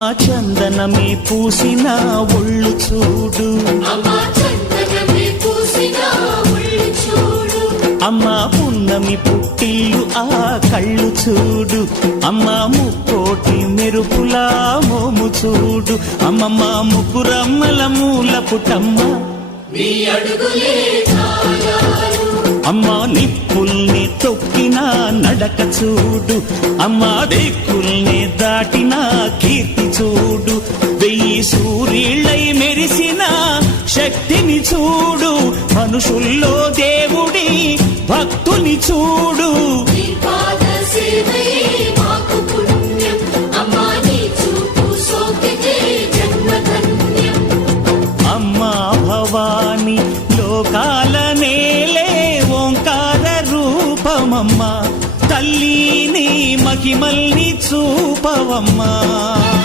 చందనమే పూసిన ఒళ్ళు చూడు, అమ్మా పున్నమి పుట్టిల్లు ఆ కళ్ళు చూడు, అమ్మా ముక్కోటి మెరుపులా మోము చూడు, అమ్మమ్మ ముగ్గురమ్మల మూల పుటమ్మ అమ్మా నిప్పుల్ని తొక్కిన నడక చూడు, అమ్మా దిక్కుల్ని దాటిన కీర్తి చూడు, 1000 సూర్యుళ్ళై మెరిసిన శక్తిని చూడు, మనుషుల్లో దేవుడి భక్తుని చూడు. అమ్మా భవాని లోకాల నేలే ఓంకార రూపమమ్మా, తల్లిని మహిమల్ని చూపవమ్మా.